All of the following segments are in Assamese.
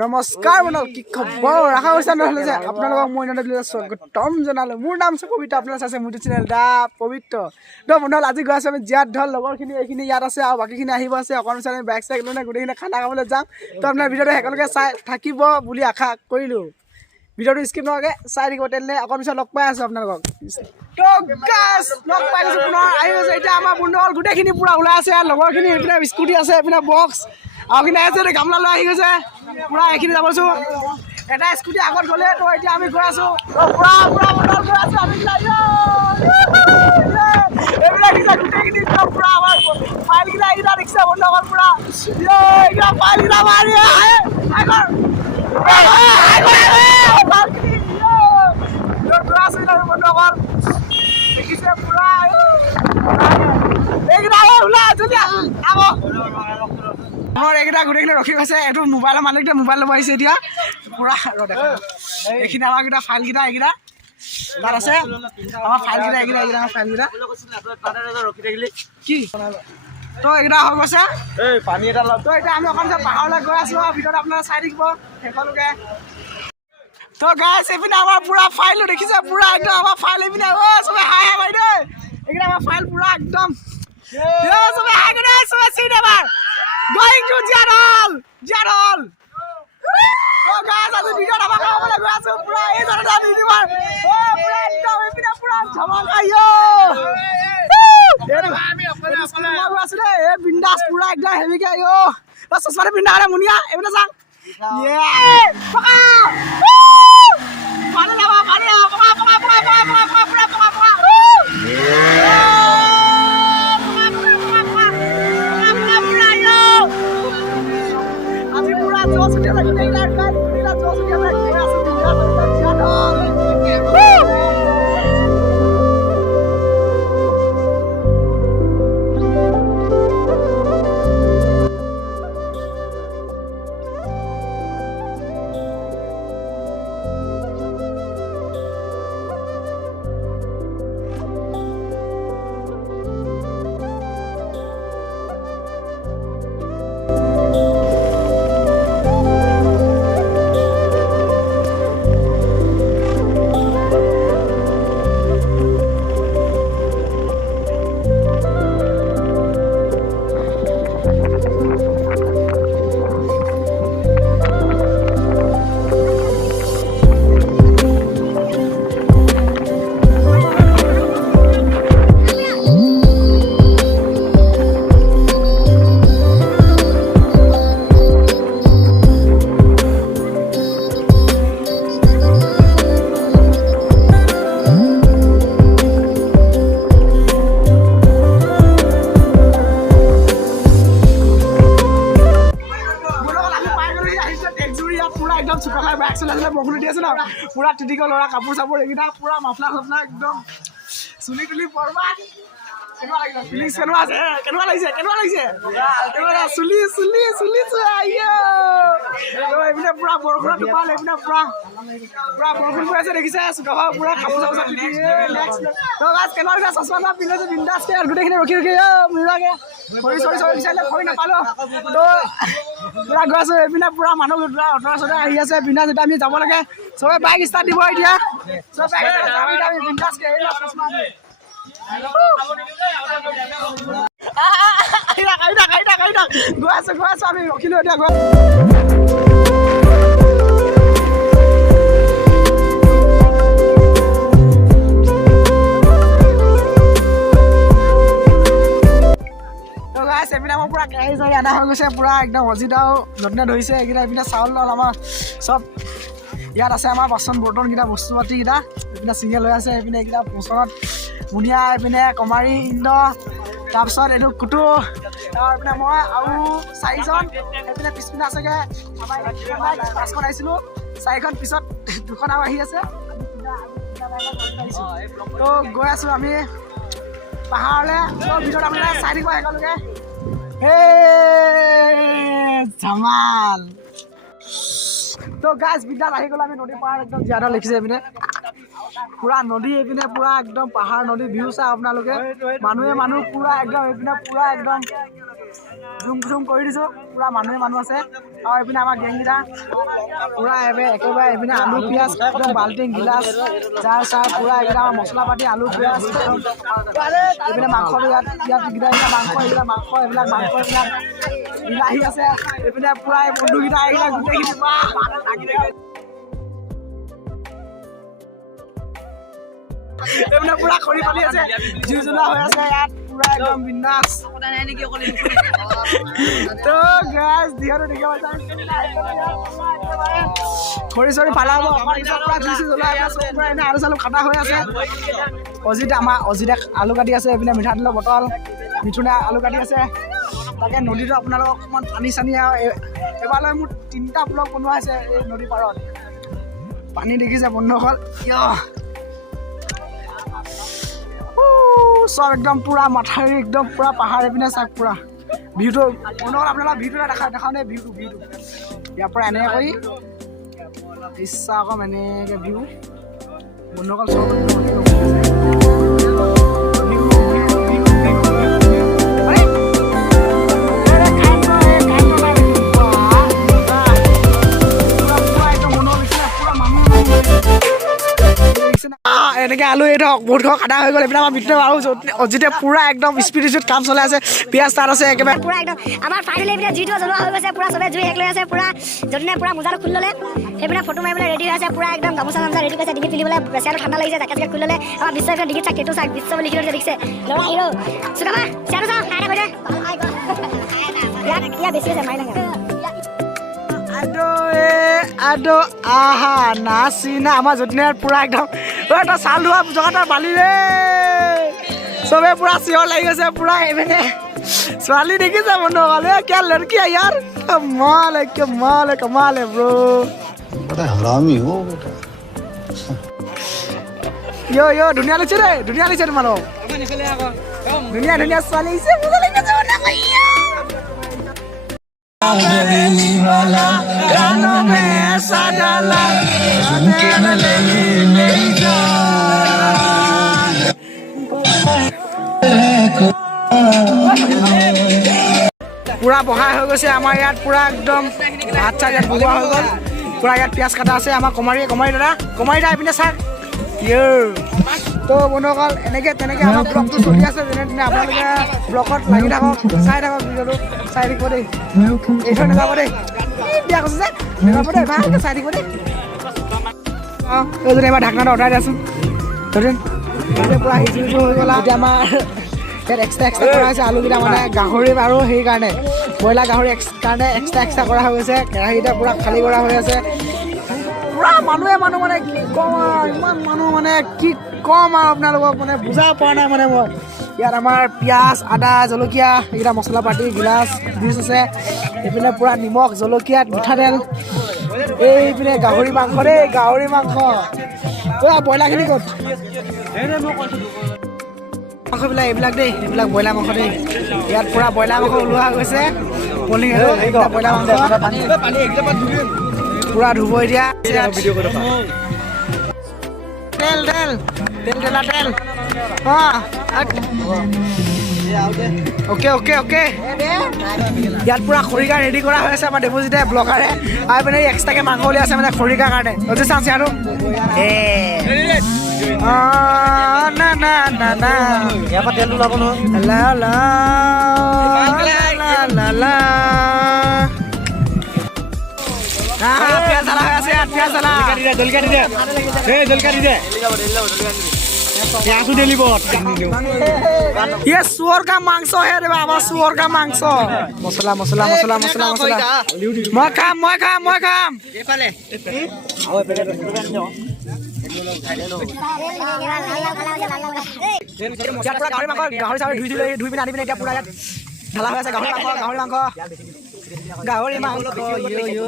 নমস্কাৰ বনাল কি খবৰ আশা কৰিছা নহ'লে যে আপোনালোকক মই স্বাগতম জনালোঁ। মোৰ নাম আছে পবিত্ৰ, আপোনালোকে চাইছে মোৰ চেনেল দা পবিত্ৰ। তো বনাল আজি গৈ আছোঁ আমি জীয়াত ধৰ লগৰখিনি এইখিনি ইয়াত আছে আৰু বাকীখিনি আহিব আছে। অকণ পিছত আমি বাইক চাইক লৈ গোটেইখিনি খানা খাবলৈ যাম। তো আপোনাৰ ভিডিঅ'টো একেলগে চাই থাকিব বুলি আশা কৰিলোঁ। ভিডিঅ'টো স্কিপ নোহোৱাকৈ চাই থাকিব, তেনেহ'লে অকণ পিছত লগ পাই আছোঁ আপোনালোকক। তো গাইছ লগ পাই গৈছোঁ, পুনৰ আহি গৈছে। এতিয়া আমাৰ বন্ধুসকল গোটেইখিনি পূৰা ওলাই আছে। লগৰখিনি এইপিনে স্কুটি আছে, এইপিনে বক্স আৰু খিনি আছে গামলা লৈ আহি গৈছে। পুৰা এইখিনি যাব আছোঁ, এটা স্কুটি আগত গ'লে। তো এতিয়া আমি গৈ আছোঁ পুৰা পুৰা মটৰ গৈ আছোঁ আমি এইবিলাক গোটেইখিনি পুৰা আমাৰ ফাইলকেইটা এইকেইটা দেখিছে বন্ধুসকল পুৰা এইকেইটা ফাইলকেইটা মাৰি বন্ধুসকল দেখিছে পুৰা এইকেইটা ওলাই আকৌ মোৰ এইকেইটা গোটেইখিনি ৰখি গৈছে। এইটো মোবাইলৰ মালিকটা মোবাইল ল'ব আহিছে এতিয়া পুৰা এইখিনি আমাৰ কেইটা ফাইলকেইটা এইকেইটা তাত আছে। আমাৰ ফাইলকেইটা এইকেইটা আমাৰ ফাইলকেইটা কি তো এইকেইটা হৈ গৈছে পানী এটা লওঁ। তো এতিয়া আমি অকণ পাহাৰলৈ গৈ আছোঁ আৰু ভিতৰত আপোনালোকে চাই থাকিব শেষলৈকে। তো গাইছ এইপিনে আমাৰ পুৰা ফাইলো দেখিছে পুৰা একদম আমাৰ ফাইল এইপিনে চবে হাই হাই বাইদেউ এইকেইটা আমাৰ ফাইল পুৰা একদম চবে হাই কৰি চবে চিট এবাৰ going to Jadol. Oh guys, আজি ভিডিঅ'ত আমাৰ খাবলৈ গৈ আছোঁ পুৰা এই জনতা দিদিমাৰ পুৰা একদম এইপিনে পুৰা ধমাকা আমি অকলে গৈ আছোঁ দেই এই বিন্দাছ পুৰা একদম হেভিকে চচমাটো পিন্ধা কাৰণে মুনিয়া এইপিনে চাং পানী যাবা পানী বৰষুণ দি আছে ন পুৰা টিটিকৰ ল'ৰা কাপোৰ চাপোৰ এইকেইটা পুৰা মাফলা চাফলা একদম চুলি তুলি বৰবাদ কেনেকুৱা লাগিছে চুলি এইপিনে পুৰা বৰষুণত টোপাল এইপিনে পুৰা বৰষুণ পৰি আছে দেখিছে চুকাফা পুৰা কাপোৰ চাপোৰ কেনেকুৱা চচমা পিন্ধিছে বিন্দাছকে গোটেইখিনি ৰখি মিলাকে খৰি বিচাৰিলে খৰি নাপালো তো পুৰা গৈ আছোঁ এইপিনে পুৰা মানুহ অটৰা চটৰা আহি আছে বিন্দাছ যেতিয়া আমি যাব লাগে চবে বাইক ষ্টাৰ্ট দিব এতিয়া চবে বাইক আমি বিন্দাছকে গৈ আছোঁ আমি ৰখিলোঁ এতিয়া এইপিনে আমাৰ পুৰা কেৰাহী চাহি আদা হৈ গৈছে পুৰা একদম অজিতাও যত্নে ধৰিছে এইকেইটা এইপিনে চাউল আমাৰ চব ইয়াত আছে আমাৰ বাচন বৰ্তনকেইটা বস্তু পাতিকেইটা এইপিনে চিঙে লৈ আছে এইপিনে এইকেইটা পচনত মুনিয়া এইপিনে কমাৰী ইন্দ্ৰ তাৰপিছত এইটো কুটু এইপিনে মই আৰু 4জন এইপিনে পিছপিনে আছেগৈ আমাৰ 5খন আহিছিলোঁ 4খন পিছত 2খন আৰু আহি আছে তো গৈ আছোঁ আমি পাহাৰলৈ ভিতৰত আপোনালোকে চাই থাকিব একেলগে ধামাল। তো গাছ বিদ্যাত আহি গ'ল আমি নদী পাহাৰ একদম জিয়াদা লিখিছে এইপিনে পুৰা নদী এইপিনে পুৰা একদম পাহাৰ নদী ভিউ চাই আপোনালোকে মানুহ পুৰা একদম এইপিনে পুৰা একদম জুম কৰি দিছোঁ পুৰা মানুহ আছে আৰু এইপিনে আমাৰ গেংকেইটা পুৰা একেবাৰে এইপিনে আলু পিঁয়াজ একদম বাল্টিং গিলাচ জাৰ চাৰ পুৰা এইকেইটা আমাৰ মছলা পাতি আলু পিঁয়াজ এইপিনে মাংসটো ইয়াত মাংস এইবিলাক বিলাহী আছে এইপিনে পুৰা এই বন্ধুকেইটা এইবিলাক গোটেইখিনি এইপিনে পুৰা খৰি পালি আছে জুই জ্বলা হৈ আছে ইয়াত পুৰা একদম বিন্দাছ তো গাইজ দিহাটো দেখিব খৰি চৰি পালাব আলু চালু খাটা হৈ আছে অজিতে আলু কাটি আছে এইপিনে মিঠাতেলৰ বটল মিঠুনে আলু কাটি আছে তাকে নদীটো আপোনালোকক অকণমান পানী চানী আৰু এবাৰলৈ মোৰ 3টা ব্লগ বনোৱা হৈছে এই নদী পাৰত পানী দেখিছে বন্ধুসকল চব একদম পুৰা মাথাউৰি একদম পুৰা পাহাৰ এইপিনে চাওক পুৰা ভিউটো বন্ধুসকল আপোনালোকৰ ভিউটো দেখাওঁ নে ভিউটো ইয়াৰ পৰা এনেকৈ কৰি ইচ্ছা আকৌ এনেকৈ ভিউ বন্ধুসকল চব এনেকৈ আলু এই ধৰক বহুত ঘৰ কাটা হৈ গ'ল এইপিনে আমাৰ ভিতৰত আৰু অজিতে পুৰা একদম স্পীডত কাম চলাই আছে পিঁয়াজ তাত আছে একেবাৰে পুৰা একদম আমাৰ ফাইনেলি এইপিনে জুইটো জ্বলোৱা হৈ গৈছে পুৰা চবে জুই শেষ লৈ আছে পুৰা যদিনে পুৰা মোজাটো খুলি ল'লে সেইপিনে ফটো মাৰিবলৈ ৰেডি হৈ আছে পুৰা একদম গামোচা ৰেডি কৰিছে ডিঙিত পিন্ধিবলৈ বেছিয়াটো ঠাণ্ডা লাগিছে জেকেট খুলি ল'লে আমাৰ বিশ্ব ডিঙিত চাক সেইটো চাক বিশ্ব বুলি লিখি লৈছে দেখিছে ল'ৰা হিৰো চুকামা চিয়াটো চাওঁ খাই কৈছে ইয়াত বেছি আছে মাৰি নাগে আদো আহা নাচিনা আমাৰ যদিনাৰ পুৰা একদম এটা চাল ধোৱা জগাটা বালি ৰে চবে পুৰা চিঞৰ লাগি গৈছে পুৰা এইপিনে ছোৱালী দেখিছে বন্ধুসকল क्या लड़की है यार कमाल है ब्रो बड़ा हरामी हो बेटा यो ধুনীয়া লাগিছে তোমালোক ধুনীয়া ছোৱালী আহিছে মজা লাগিছে वाला गानों में ऐसा डाला मेरी जान পুৰা বহা হৈ গৈছে আমাৰ ইয়াত পুৰা একদম ভাত চাত ইয়াত বহোৱা হৈ গ'ল পুৰা ইয়াত পিঁয়াজ কাটা আছে আমাৰ কমাৰী দাদা এইপিনে চাওক তো বন্ধুসকল তেনেকৈ আমাৰ ব্লগটো চলি আছে যেনে তেনে আপোনালোকে ব্লগত লাগি থাকক চাই থাকক ভিডিঅ'টো চাই থাকিব দেই এইটো নাযাব দেই বিয়া কৈছে যে নাযাব দেই ভালকৈ চাই থাকিব দেই অঁ যদি এবাৰ ঢাকনাটো অঁতৰাই দিয়াচোন পুৰা সিজি হৈ গ'ল এতিয়া আমাৰ ইয়াত এক্সট্ৰা কৰা হৈছে আলুকেইটা মানে গাহৰি আৰু সেই কাৰণে ব্ৰইলাৰ গাহৰি কাৰণে এক্সট্ৰা কৰা হৈ গৈছে কেৰাহীটা পুৰা খালী কৰা হৈ আছে পুৰা মানুহ মানে কি ক'ম আৰু ইমান মানুহ মানে কি ক'ম আৰু আপোনালোকক মানে বুজা পোৱা নাই মানে মই ইয়াত আমাৰ পিঁয়াজ আদা জলকীয়া এইকেইটা মছলা পাতি গিলাচ ডিছ আছে এইপিনে পুৰা নিমখ জলকীয়া মিঠাতেল এইপিনে গাহৰি মাংস ব্ৰইলাৰখিনি ক'ত মাংসবিলাক এইবিলাক ব্ৰইলাৰ মাংস দেই ইয়াত পুৰা ব্ৰইলাৰ মাংস ওলোৱা গৈছে পলিং ব্ৰইলাৰ মাংস পুৰা ধুব এতিয়া তেল অ'কে ইয়াত পুৰা খৰিকা ৰেডি কৰা হৈ আছে আমাৰ দেৱজিতে ব্লগাৰে আৰু মানে এক্সট্ৰাকৈ মাংস উলিয়াই আছে মানে খৰিকাৰ কাৰণে অজি চাওঁ আৰু না ইয়াৰ পৰা তেলটো ওলাব নহয় পিঁয়াজ জ্বালা হৈ আছে ইয়াত পিঁয়াজ জ্বালা জলকীয়া দি দে प्याजू डेली बहुत ये सुअर का मांस है रे बाबा सुअर का मांस मसला मैं खाम एफाले गाहरी साहरी धुई पिने आनी पिने क्या पूरा ढाला हो আছে गाहरी मांस यो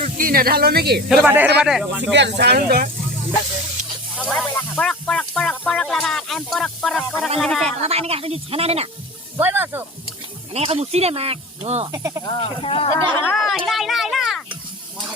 रुटी नेढालो नेকি হেৰে বাদে ঠিকে আছে চাৰন তো পৰক লাগা এম পৰক লাগিছে বাবা এনেকে হাতে দি ছানা দেনা বইব আছো এনেকে মুছি দে মাক হিলা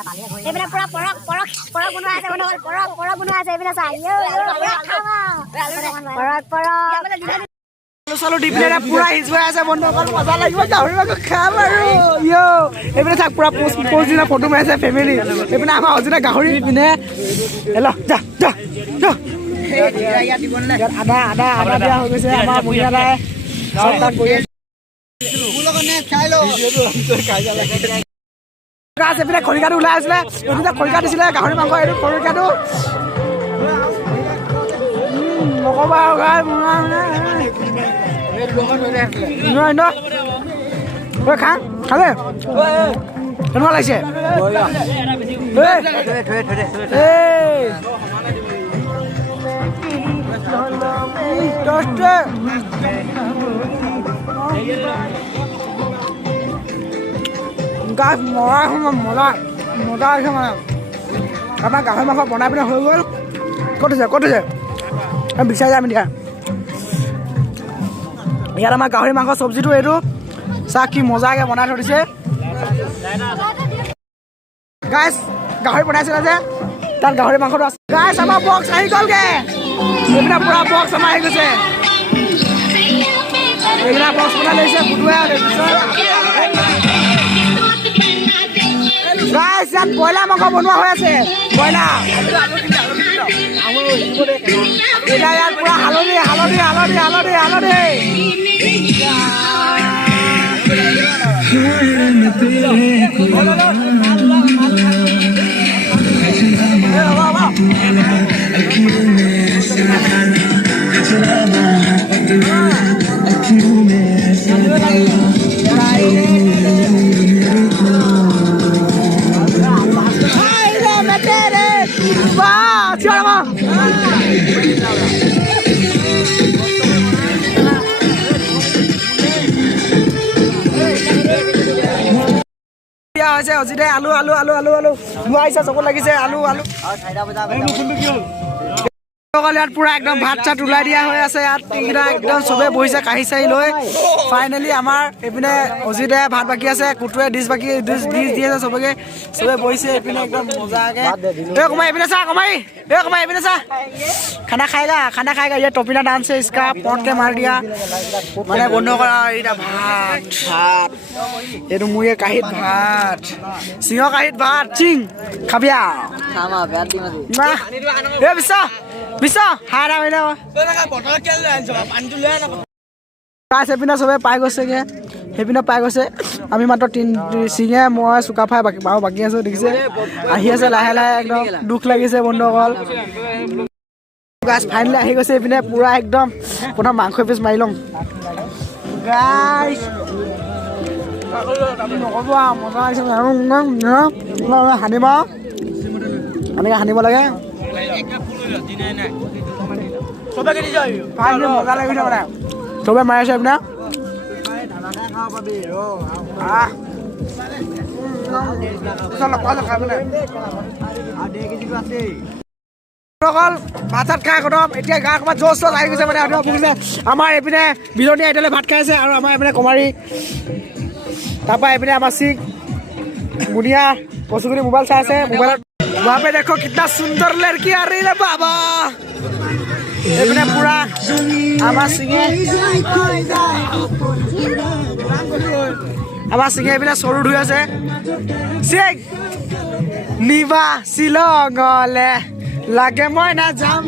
এইপিনে পুৰা পৰক বনোৱা আছে পৰক বনোৱা আছে এইপিনে চা পৰক চালো দি পিনে পুৰা সিজুৱাই আছে বন্ধুসকল মজা লাগিব গাহৰি মাংস খাম আৰু এইপিনে থাক পুৰা পোষ্ট দিনা ফটো মাৰিছে ফেমিলি এইপিনে আমাৰ অজিনা গাহৰি পিনে হেল্ল' যা যা যা আদা দিয়া হৈ গৈছে আমাৰ মহিলা দাই চব তাত কৰি আছে এইপিনে খৰিকাটো ওলাই আছিলে এইপিনে খৰিকা দিছিলে গাহৰি মাংস এইটো খৰিকাটো নক'বা আৰু গাই খা খালে কেনেকুৱা লাগিছে গাছ মজা আছে মানে আপোনাৰ গাহৰি মাংস বনাই পিনে হৈ গ'ল ক'ত হৈছে বিচাৰি যাম এতিয়া ইয়াত আমাৰ গাহৰি মাংস চব্জিটো এইটো চাহ কি মজাকৈ বনাই থৈ দিছে গাইছ গাহৰি বনাইছিলে যে তাত গাহৰি মাংসটো আছে গাইছ আমাৰ বক্স আহি গ'লগৈ এইপিনে পুৰা বক্স আমাৰ আহি গৈছে এইবিলাক বক্স বনাই লৈছে ফুটুৱাই গাইছ ইয়াত ব্ৰইলাৰ মাংস বনোৱা হৈ আছে ব্ৰইলাৰ এতিয়া ইয়াত পুৰা হালধি হৈছে অজিতে আলু ধুৱাইছে চকুত লাগিছে আলু ইয়াত পুৰা একদম ভাত চাত ওলাই দিয়া হৈ আছে ইয়াত এইকেইটা একদম চবে বহিছে কাঢ়ি চাহি লৈ ফাইনেলি আমাৰ এইপিনে অজিতে ভাত বাকী আছে কুটুৱে ডিছ দি আছে চবে বহিছে এইপিনে একদম মজাকে কমাই এইপিনে চা এইপিনে চা খানা খাইগা ये टोपिना डांस है इसका पॉट के मार दिया মানে বন্ধ কৰা এটা ভাত এইটো মুয়ে কাহিত ভাত সিংহ কাহিত ভাত চিং খাবিয়া খামা বেয়া দি মাতি এ বিছা হাৰা হইনা বটল কেল আনছ পানীটো লৈ আন গাছ এপিনা সবে পাই গৈছেগে সেইপিনে পাই গৈছে আমি মাত্ৰ সিঙে মই চুকাফাই বাকি আছো দেখিছে আহি আছে লাহে একদম দুখ লাগিছে বন্ধুসকল গাছ ফাইনেলি আহি গৈছে এইপিনে পুৰা একদম প্ৰথম মাংস পিচ মাৰি লম গাইছ নক'ব মজা লাগিছে সানিব লাগে মজা লাগিছে মানে চবে মাৰি আছে এইপিনে অকল ভাত চাত খাই খতম এতিয়া গা ক'ৰবাত জোচ আহি গৈছে মানে আমাৰ এইপিনে বিলনী আইতালে ভাত খাইছে আৰু আমাৰ এইপিনে কমাৰী তাৰপৰা এইপিনে আমাৰ চিক বুনিয়া কচুগুৰি মোবাইল চাই আছে মোবাইলত वहाँ पे देखो कितना सुंदर लड़की आ रही है बाबा এইপিনে পুৰা আমাৰ সিঙে এইপিনে চৰু ধুই আছে চিক নিবা শ্বিলঙলে লাগে মই না যাম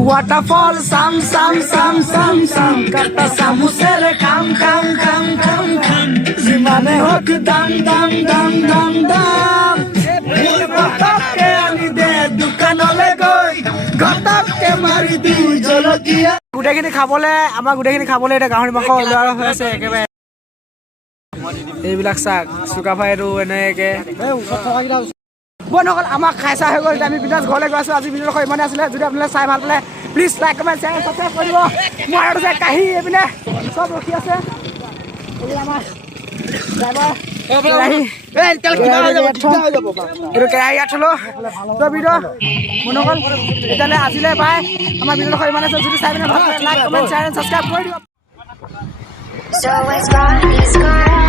ৱাটাৰফল চাম কাটা চামুচেৰ কাম যিমানে হওক দাম ঘটককে আনি দে দোকানলৈ গৈ ঘটককে মাৰি দিওঁ জলকীয়া গোটেইখিনি খাবলৈ এতিয়া গাহৰি মাংস ওলোৱা হৈ আছে একেবাৰে এইবিলাক চাক চুকাফাইটো এনেকৈ বন্ধুসকল আমাক খাইছা হৈ গ'ল আমি বিনাশ ঘৰলৈ গৈ আছোঁ আজি ভিডিঅ' ইমানে আছিলে যদি আপোনালোকে চাই ভাল পালে please like comment share subscribe কৰিব মই আৰু যে কাহি এইপিনে চব ৰখি আছে আমাৰ ড্ৰাইভাৰ কেৰাহী ইয়াত থলো ভিডিঅ' বন্ধুসকল এতিয়ালৈ আজিলৈ বাই আমাৰ ভিডিঅ' ইমান আছে যদি চাই পিনে ভাল পালে লাইক কমেণ্ট শ্বেয়াৰ ছাবস্ক্ৰাইব কৰি দিব